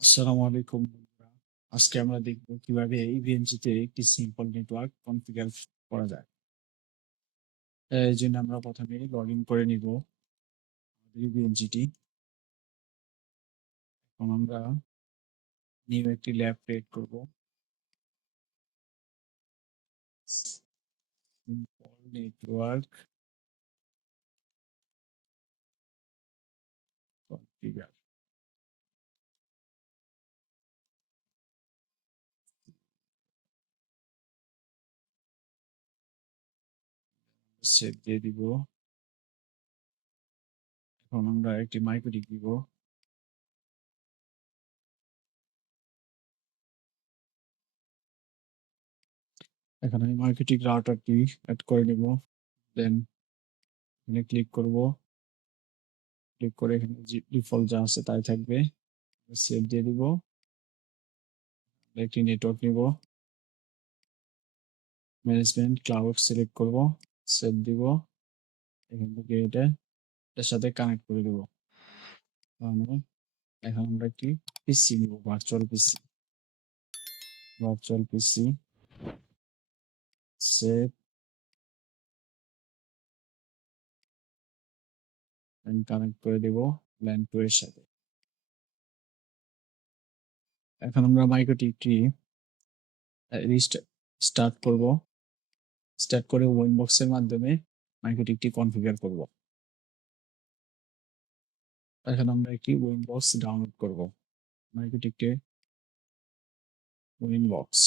আসসালামু আলাইকুম। আজকে আমরা দেখব কীভাবে ইভিএনজি তে একটি সিম্পল নেটওয়ার্ক কনফিগার করা যায়। এই জন্য আমরা প্রথমে লগ ইন করে নিব ইভিএনজিটি এখন আমরা নিউ একটি ল্যাব ক্রিয়েট করব। সিম্পল নেটওয়ার্ক কনফিগার সেভ দিয়ে দিব। এখন আমরা একটি মাইক্রোটিক দিব। এখানে আমি মার্কেটিং রাউটারটি অ্যাড করে নিব। দেন এখানে ক্লিক করব। ক্লিক করে এখানে ডিফল্ট যা আছে তাই থাকবে। সেভ দিয়ে দিব। একটি নেটওয়ার্ক নিব। ম্যানেজমেন্ট ক্লাউড সিলেক্ট করব। সেভ দিব। এখান থেকে এটা, এটার সাথে কানেক্ট করে দেব। এখন আমরা একটি পিসি নিব virtual PC virtual PC save connect করে দেব ল্যান টু এর সাথে। এখন আমরা মাইক্রোটিকটি স্টার্ট করব। স্টার্ট করে উইনবক্স এর মাধ্যমে মাইক্রোটিকটি কনফিগার করব। এখন আমরা একটি উইনবক্স ডাউনলোড করব। মাইক্রোটিকটি উইনবক্স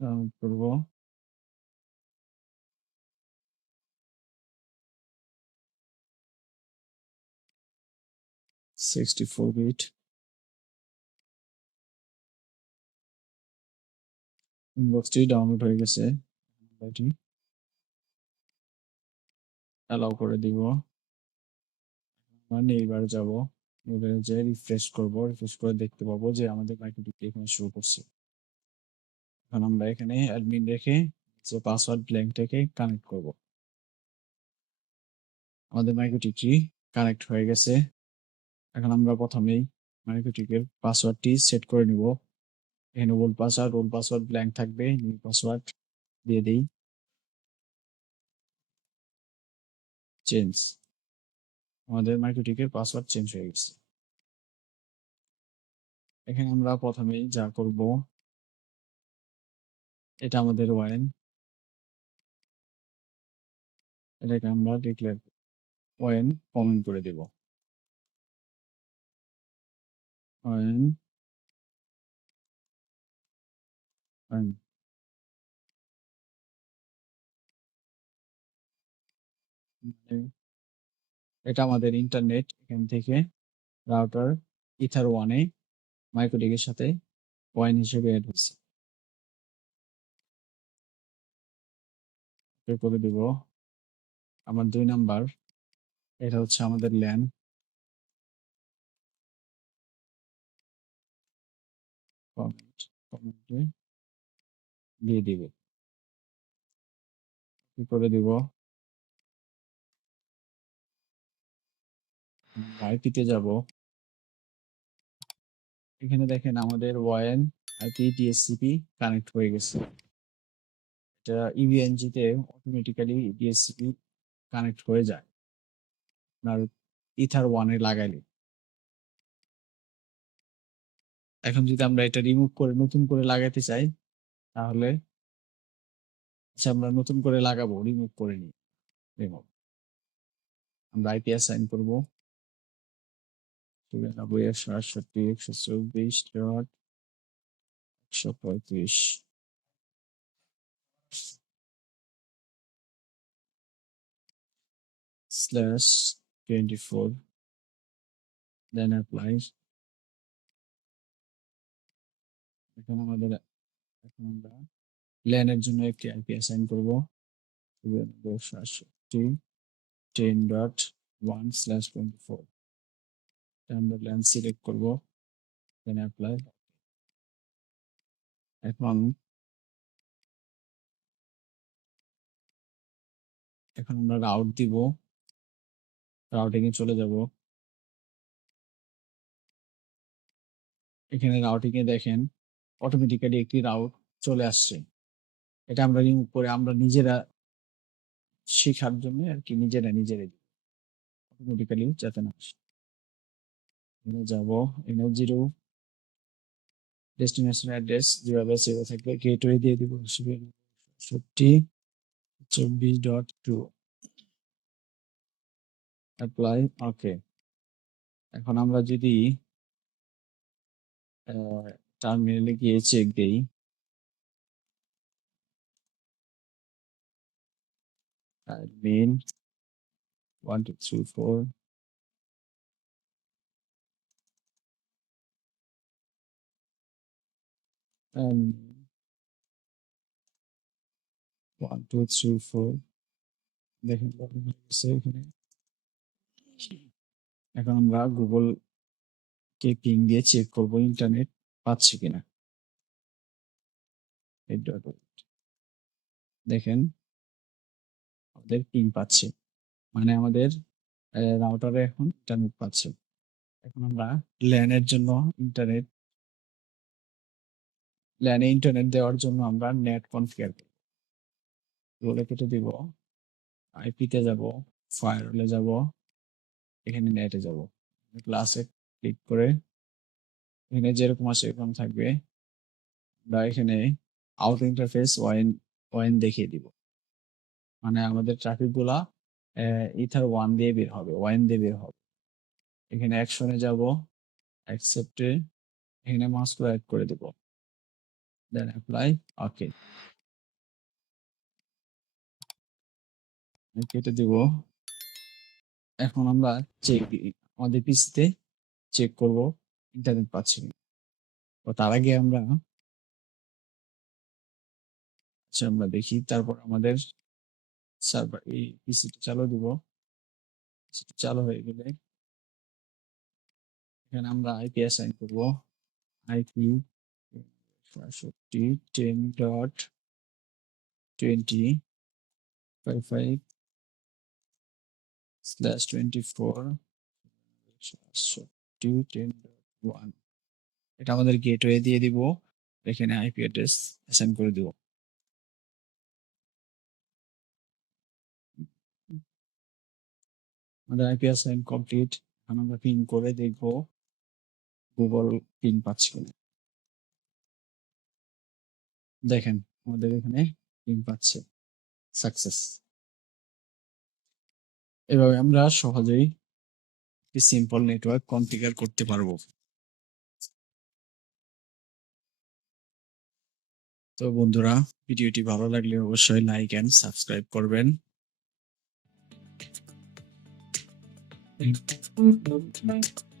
ডাউনলোড করব। সিক্সটি ফোর বিট ইনবক্সটি ডাউনলোড হয়ে গেছে। এটি অ্যালাউ করে দিব। মানে এইবার যাব। এবারে যে রিফ্রেশ করব রিফ্রেশ করে দেখতে পাবো যে আমাদের মাইক্রোটিকটি এখানে শুরু করছে। এখন আমরা এখানে অ্যাডমিন রেখে যে পাসওয়ার্ড ব্ল্যাঙ্কটাকে কানেক্ট করব। আমাদের মাইক্রোটিকটি কানেক্ট হয়ে গেছে। এখন আমরা প্রথমেই মাইক্রোটিকের পাসওয়ার্ডটি সেট করে নিব। এখানে old password old password blank থাকবে নিউ পাসওয়ার্ড দিয়ে দিই। চেঞ্জ আমাদের মাইক্রোটিকের পাসওয়ার্ড চেঞ্জ হয়ে গেছে। এখানে আমরা প্রথমেই যা করব, এটা আমাদের ওয়াইন। এটাকে আমরা ডিক্লেয়ার ওয়াইন কমেন্ট করে দেব। ওয়াইন ওয়াইন এটা আমাদের ইন্টারনেট এখান থেকে রাউটার ইথার ওয়ানে মাইক্রোটিকের সাথে ওয়াইন হিসেবে অ্যাড হচ্ছে। করে দিব। আমার দুই নাম্বার এটা হচ্ছে আমাদের ল্যান কমেন্ট কমেন্টে দিয়ে দিব। কি করে দিব? আইপিতে যাব। এখানে দেখেন আমাদের ওয়ান আইপি ডিএসসিপি কানেক্ট হয়ে গেছে। এটা ইভিএনজি তে অটোমেটিক্যালি ডিএসসিপি কানেক্ট হয়ে যায়। আপনার ইথার ওয়ানে লাগাইলে। এখন যদি আমরা এটা রিমুভ করে, নতুন করে লাগাতে চাই তাহলে আচ্ছা আমরা নতুন করে লাগাবো রিমুভ করে নিই রিমুভ আমরা আইপি অ্যাসাইন করব। চুরানব্বই, একশো আটষট্টি, একশো চব্বিশ ডট একশো পঁয়ত্রিশ। Slash twenty four then apply এখন আমাদের আমরা ল্যানের জন্য একটি আইপি অ্যাসাইন করব। সাতষট্টি ten dot one slash twenty four আমরা ল্যান্ড সিলেক্ট করব দেন অ্যাপ্লাই এখন এখন আমরা রাউট দিব। রাউটিংয়ে চলে যাব। এখানে রাউটিংয়ে দেখেন অটোমেটিক্যালি একটি রাউট চলে আসছে। এটা আমরা রিমুভ করে আমরা নিজেরা শেখার জন্য আর কি নিজেরা নিজেরাই অটোমেটিক্যালি যাতে না আসে। এখানে যাব এখানে জিরো। ডেস্টিনেশন অ্যাড্রেস যেভাবে সেভাবে থাকবে। গেটওয়ে দিয়ে দিব সত্যি চব্বিশ ডট টু অ্যাপ্লাই ওকে এখন আমরা যদি টার্মিনালে গিয়ে চেক দেই। Admin one two three four and one two three four দেখেন হয়ে এখানে এখন আমরা গুগল কে পিং দিয়ে চেক করব ইন্টারনেট পাচ্ছে কিনা। দেখেন আমাদের পিং পাচ্ছে। মানে আমাদের রাউটারে এখন ইন্টারনেট পাচ্ছে। এখন আমরা ল্যানের জন্য ইন্টারনেট ল্যানে ইন্টারনেট দেওয়ার জন্য আমরা নেট কনফিগার করব। বলে কেটে দিব আইপিতে যাব ফায়ারওয়ালে যাব, এখানে নেটে যাব। ক্লাসে ক্লিক করে এখানে যেরকম আছে এরকম থাকবে। আমরা এখানে আউট ইন্টারফেস ওয়াইন ওয়াইন দেখিয়ে দিব। মানে আমাদের ট্রাফিকগুলা ইথার ওয়ান দিয়ে বের হবে, ওয়াইন দিয়ে বের হবে। এখানে অ্যাকশনে যাব অ্যাকসেপ্টে এখানে মাস্ক অ্যাড করে দেব। দেন অ্যাপ্লাই ওকে কেটে দিব। এখন আমরা চেক আমাদের পিসিতে চেক করব ইন্টারনেট পাচ্ছি। তো তার আগে আমরা আচ্ছা আমরা দেখি, তারপর আমাদের সার্ভার এই পিসিটা চালু দিব। পিসিটা চালু হয়ে গেলে এখানে আমরা আইপি অ্যাসাইন করব। আইপি বাষট্টি ten dot twenty five five slash twenty four সাতষট্টি টেন ডট ওয়ান এটা আমাদের গেটওয়ে দিয়ে দিব। এখানে আইপি অ্যাড্রেস অ্যাসাইন করে দিব। আমাদের আইপি অ্যাসাইন কমপ্লিট আমরা পিন করে দেখব গুগল পিন পাচ্ছি কিনা। দেখেন, আমাদের এখানে পিন পাচ্ছে। সাকসেস এভাবে আমরা সহজেই একটি সিম্পল নেটওয়ার্ক কনফিগার করতে পারব। তো বন্ধুরা, ভিডিওটি ভালো লাগলে অবশ্যই লাইক এন্ড সাবস্ক্রাইব করবেন। Thank you.